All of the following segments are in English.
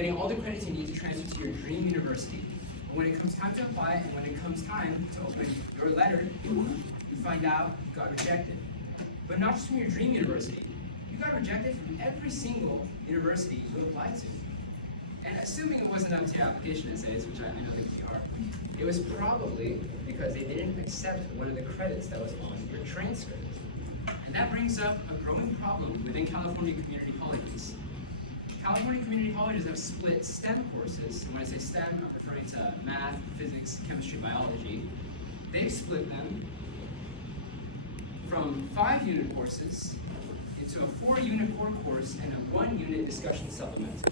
getting all the credits you need to transfer to your dream university. And when it comes time to apply and when it comes time to open your letter, you find out you got rejected. But not just from your dream university. You got rejected from every single university you applied to. And assuming it wasn't up to your application essays, which I know that they are, it was probably because they didn't accept one of the credits that was on your transcript. And that brings up a growing problem within California community colleges. California community colleges have split STEM courses, and when I say STEM, I'm referring to math, physics, chemistry, biology. They've split them from 5-unit courses into a 4-unit core course and a 1-unit discussion supplement.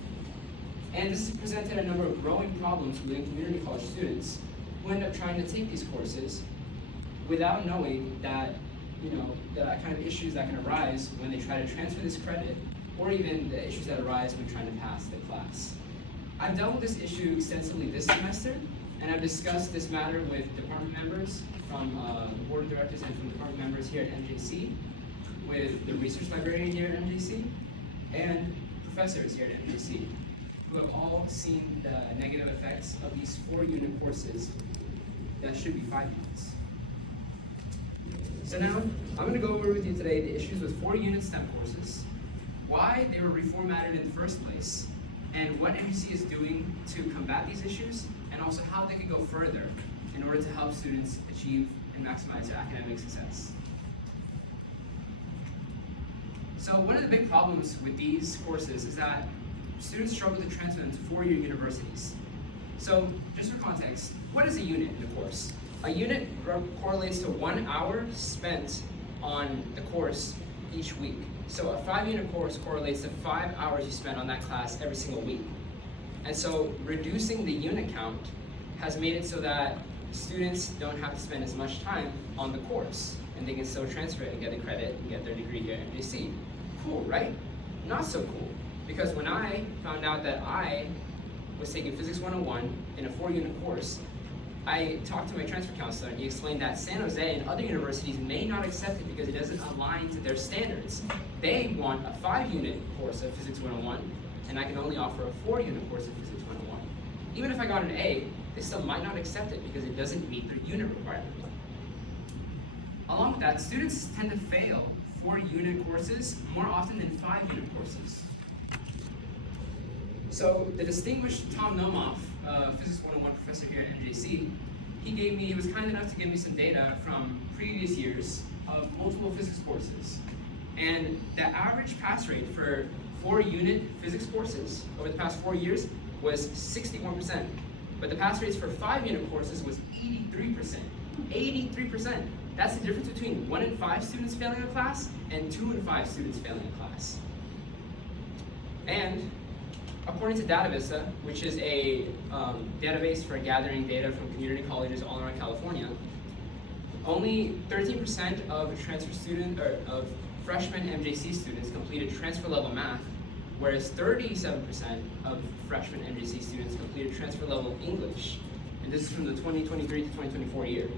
And this has presented a number of growing problems within community college students who end up trying to take these courses without knowing that, the kind of issues that can arise when they try to transfer this credit, or even the issues that arise when trying to pass the class. I've dealt with this issue extensively this semester, and I've discussed this matter with department members from the board of directors and from department members here at MJC, with the research librarian here at MJC, and professors here at MJC, who have all seen the negative effects of these 4-unit courses that should be 5 units. So now, I'm going to go over with you today the issues with 4-unit STEM courses, why they were reformatted in the first place, and what MJC is doing to combat these issues, and also how they can go further in order to help students achieve and maximize their academic success. So one of the big problems with these courses is that students struggle to transfer them to 4-year universities. So just for context, what is a unit in a course? A unit correlates to 1 hour spent on the course each week. So a 5-unit course correlates to 5 hours you spend on that class every single week. And so reducing the unit count has made it so that students don't have to spend as much time on the course, and they can still transfer it and get the credit and get their degree here at MJC. Cool, right? Not so cool, because when I found out that I was taking Physics 101 in a 4-unit course, I talked to my transfer counselor, and he explained that San Jose and other universities may not accept it because it doesn't align to their standards. They want a 5-unit course of Physics 101, and I can only offer a 4-unit course of Physics 101. Even if I got an A, they still might not accept it because it doesn't meet their unit requirement. Along with that, students tend to fail 4-unit courses more often than 5-unit courses. So the distinguished Tom Nomoff, Physics 101 professor here at MJC, he was kind enough to give me some data from previous years of multiple physics courses. And the average pass rate for 4-unit physics courses over the past 4 years was 61%. But the pass rates for 5-unit courses was 83%. 83%. That's the difference between 1 in 5 students failing a class and 2 in 5 students failing a class. And according to DataVista, which is a database for gathering data from community colleges all around California, only 13% of of freshman MJC students completed transfer level math, whereas 37% of freshman MJC students completed transfer level English. And this is from the 2023 to 2024 year.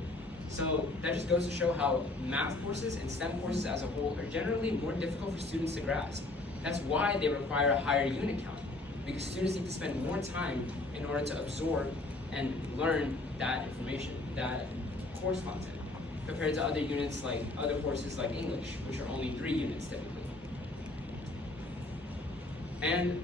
So that just goes to show how math courses and STEM courses as a whole are generally more difficult for students to grasp. That's why they require a higher unit count, because students need to spend more time in order to absorb and learn that information, that course content, compared to other courses like English, which are only 3 units typically. And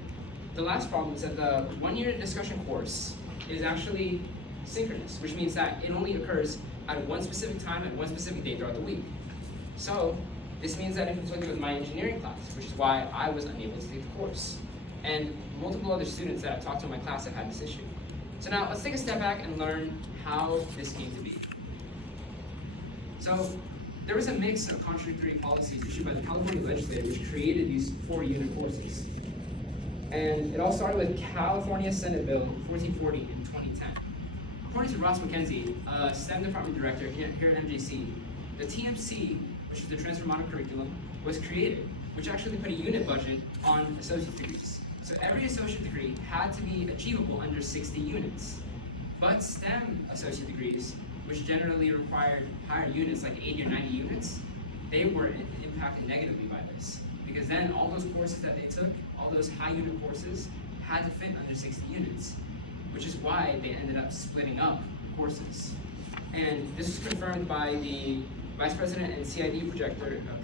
the last problem is that the 1-unit discussion course is actually synchronous, which means that it only occurs at one specific time at one specific day throughout the week. So this means that it conflicted with my engineering class, which is why I was unable to take the course. And multiple other students that I've talked to in my class have had this issue. So now let's take a step back and learn how this came to be. So there was a mix of contradictory policies issued by the California legislature which created these 4-unit courses. And it all started with California Senate Bill 1440 in 2010. According to Ross McKenzie, a STEM department director here at MJC, the TMC, which is the Transfer Model Curriculum, was created, which actually put a unit budget on associate degrees. So every associate degree had to be achievable under 60 units. But STEM associate degrees, which generally required higher units, like 80 or 90 units, they were impacted negatively by this. Because then all those courses that they took, all those high unit courses, had to fit under 60 units, which is why they ended up splitting up courses. And this was confirmed by the Vice President and CID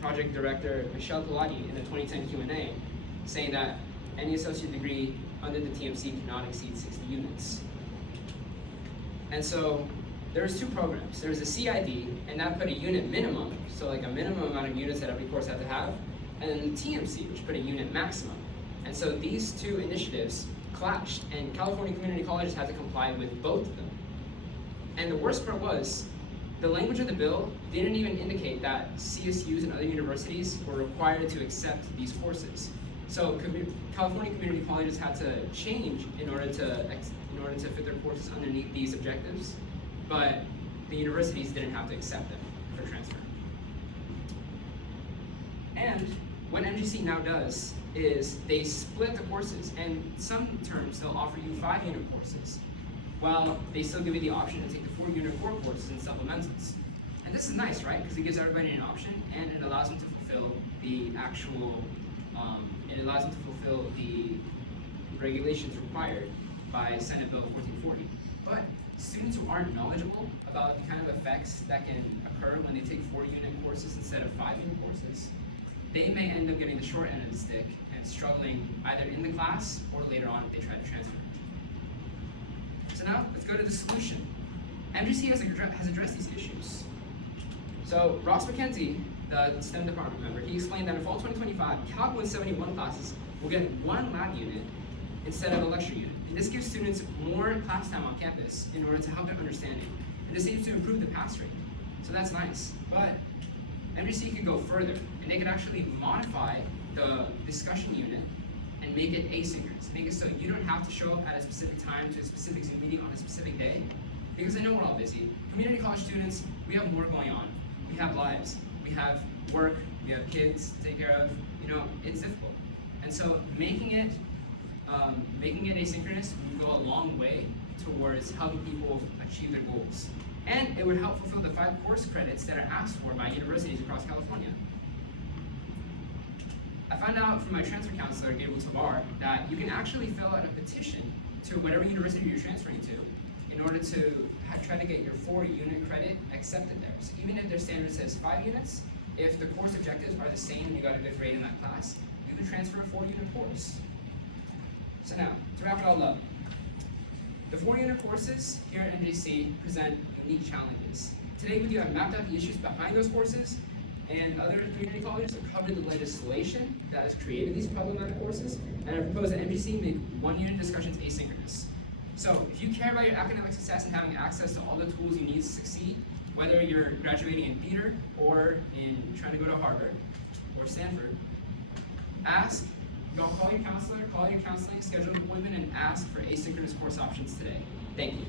Project Director Michelle Pilati in the 2010 Q&A, saying that any associate degree under the TMC cannot exceed 60 units. And so there's two programs. There's a CID, and that put a unit minimum, so like a minimum amount of units that every course had to have, and then TMC, which put a unit maximum. And so these two initiatives clashed, and California community colleges had to comply with both of them. And the worst part was, the language of the bill didn't even indicate that CSUs and other universities were required to accept these courses. So California community colleges had to change in order to fit their courses underneath these objectives, but the universities didn't have to accept them for transfer. And what MGC now does is they split the courses, and some terms they'll offer you 5-unit courses, while they still give you the option to take the 4-unit core courses and supplementals. And this is nice, right? Because it gives everybody an option, and it allows them to fulfill the regulations required by Senate Bill 1440. But students who aren't knowledgeable about the kind of effects that can occur when they take 4-unit courses instead of 5-unit courses, they may end up getting the short end of the stick and struggling either in the class or later on if they try to transfer. So now, let's go to the solution. MGC has addressed these issues. So Ross McKenzie, the STEM department member, he explained that in fall 2025, Calc 171 classes will get 1 lab unit instead of a lecture unit. And this gives students more class time on campus in order to help their understanding. And this seems to improve the pass rate. So that's nice. But MGC could go further, and they could actually modify the discussion unit and make it asynchronous. Make it so you don't have to show up at a specific time to a specific Zoom meeting on a specific day. Because I know we're all busy. Community college students, we have more going on. We have lives. We have work. We have kids to take care of. You know, it's difficult. And so making it asynchronous would go a long way towards helping people achieve their goals. And it would help fulfill the 5 course credits that are asked for by universities across California. I found out from my transfer counselor, Gabriel Tavar, that you can actually fill out a petition to whatever university you're transferring to in order to try to get your 4-unit credit accepted there. So even if their standard says 5 units, if the course objectives are the same and you got a good grade in that class, you can transfer a 4-unit course. So now, to wrap it all up, the 4-unit courses here at MGC present unique challenges. Today we have mapped out the issues behind those courses, and other community colleges have covered the legislation that has created these problematic courses, and I propose that MGC make 1-unit discussions asynchronous. So if you care about your academic success and having access to all the tools you need to succeed, whether you're graduating in theater or in trying to go to Harvard or Stanford, call your counselor, call your counseling, schedule an appointment, and ask for asynchronous course options today. Thank you.